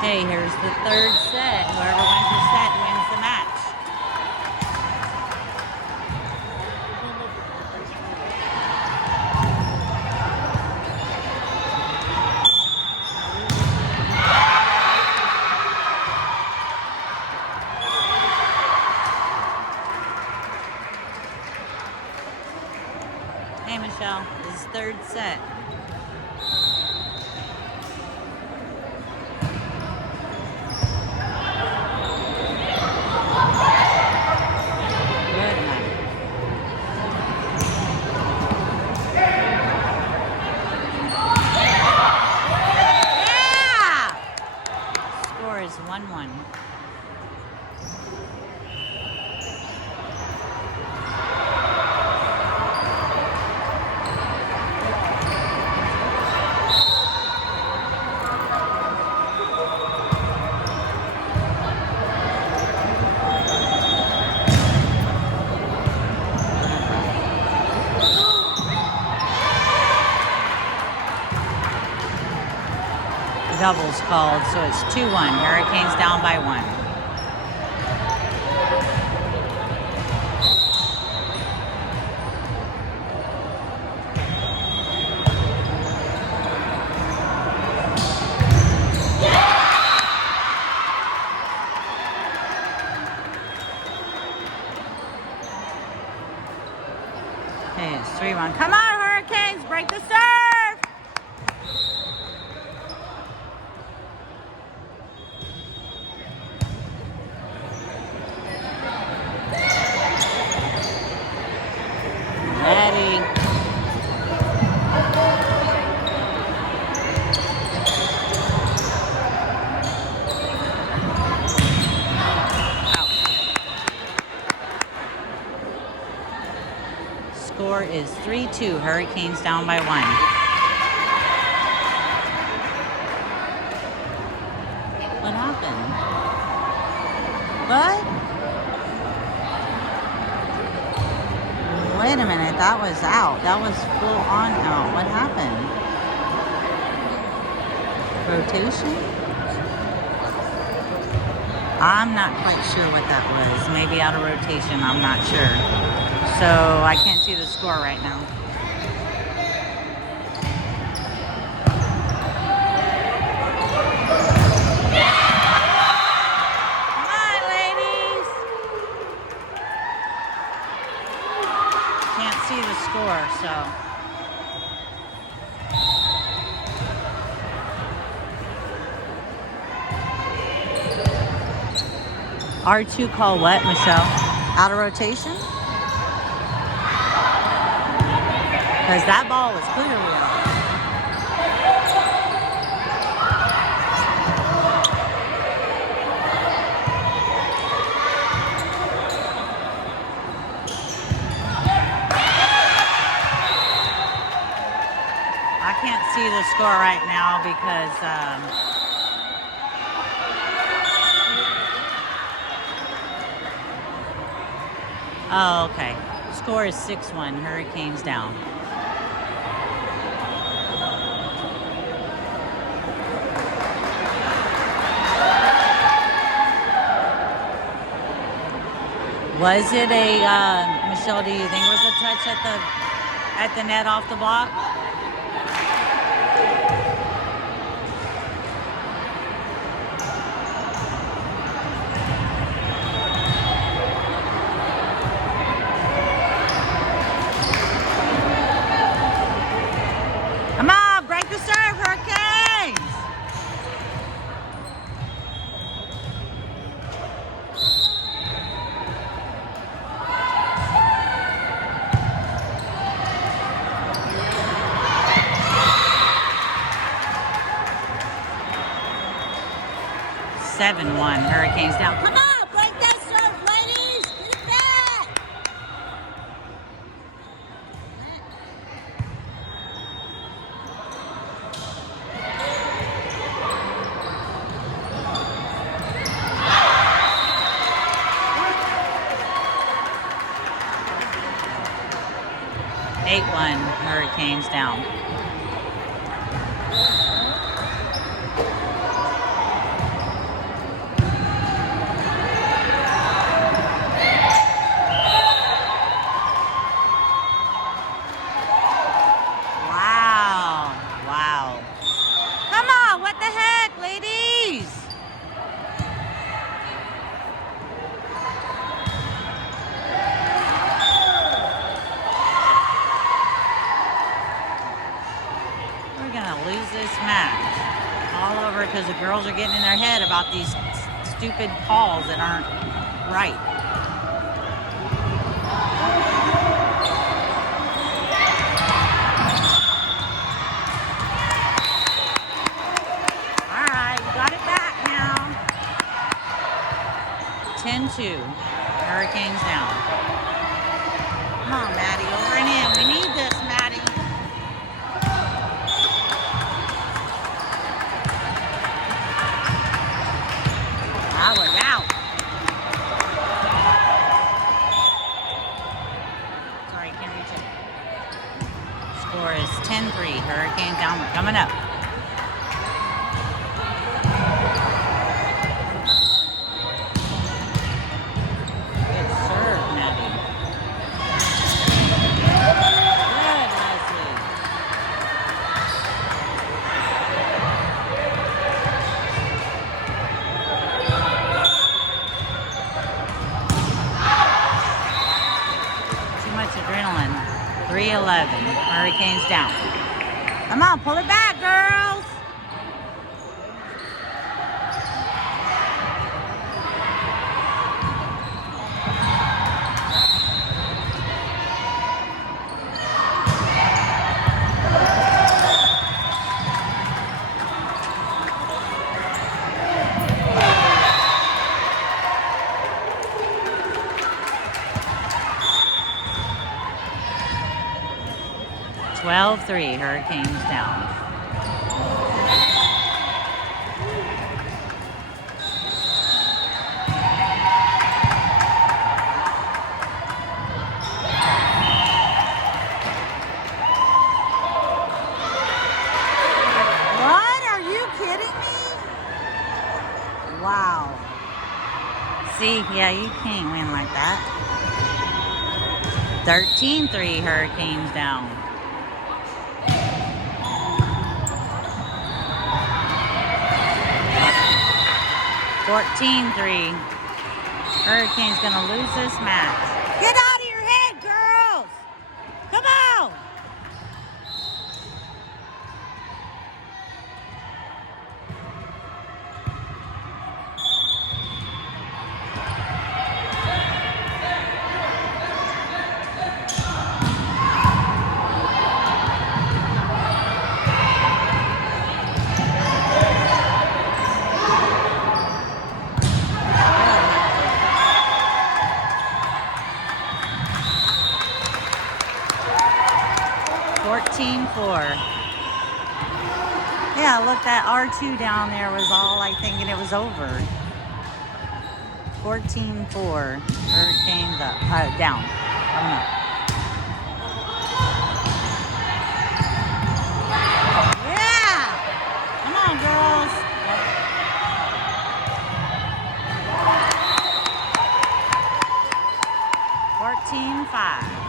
Hey, here's the third set. Whoever wins the set wins the match. Hey, Michelle, this is third set. Score is 1-1. Doubles called, so it's 2-1. Hurricanes down by 1. Okay, it's 3-1. Come on, Hurricanes, break the serve! Score is 3-2. Hurricanes down by 1. What happened? What? Wait a minute. That was out. That was full on out. What happened? Rotation? I'm not quite sure what that was. Maybe out of rotation. I'm not sure. So I can't see the score right now. Come on, ladies. Can't see the score, so. R2 call what, Michelle? Out of rotation? Because that ball was clearly out. I can't see the score right now because oh, okay. Score is 6-1. Hurricanes down. Was it a Michelle? Do you think it was a touch at the net off the block? Come on, break the serve, Hurricanes! Seven one, Hurricanes down. Come on, break that serve, ladies! Get it back! 8-1, Hurricanes down. probably going to lose this match. All over because the girls are getting in their head about these stupid calls that aren't right. All right, you got it back now. 10-2. Hurricanes down. Come on, Maddie, over and in. We need this, Maddie. I was out. Sorry, can't reach it. Score is 10-3. Hurricanes down. We're coming up. Good serve, Maddie. Good, Leslie. Too much adrenaline. 3-11. Hurricanes down. Come on, pull it back, girls. (12-3). Hurricanes down. What? Are you kidding me? Wow. See, yeah, you can't win like that. 13-3. Hurricanes down. 14-3. Hurricanes gonna lose this match. Get out of your head, girls! Come on! Yeah, look, that R2 down there was all I thinking it was over. 14-4. Hurricanes up, down. Coming up. Yeah! Come on, girls. 14-5.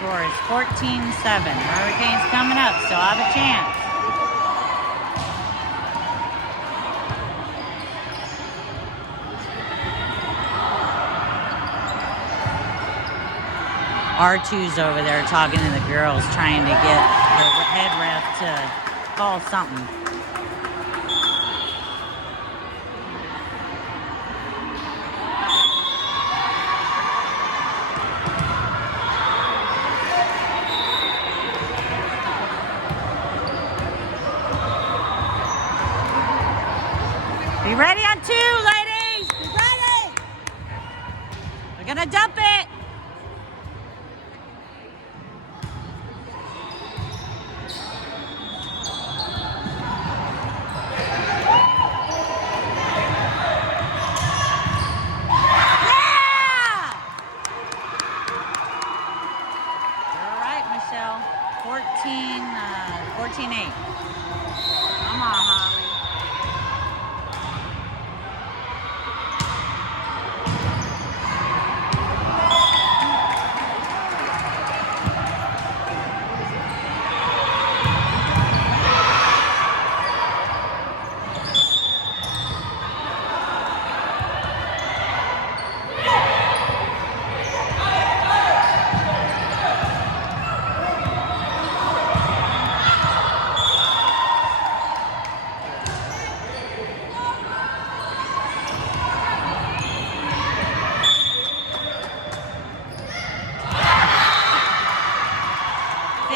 Score is 14-7. Hurricanes coming up, still have a chance. R2's over there talking to the girls, trying to get the head ref to call something. Be ready on 2, ladies! Be ready! We're gonna dump it!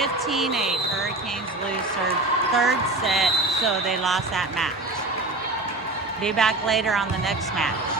15-8. Hurricanes lose their third set, so they lost that match. Be back later on the next match.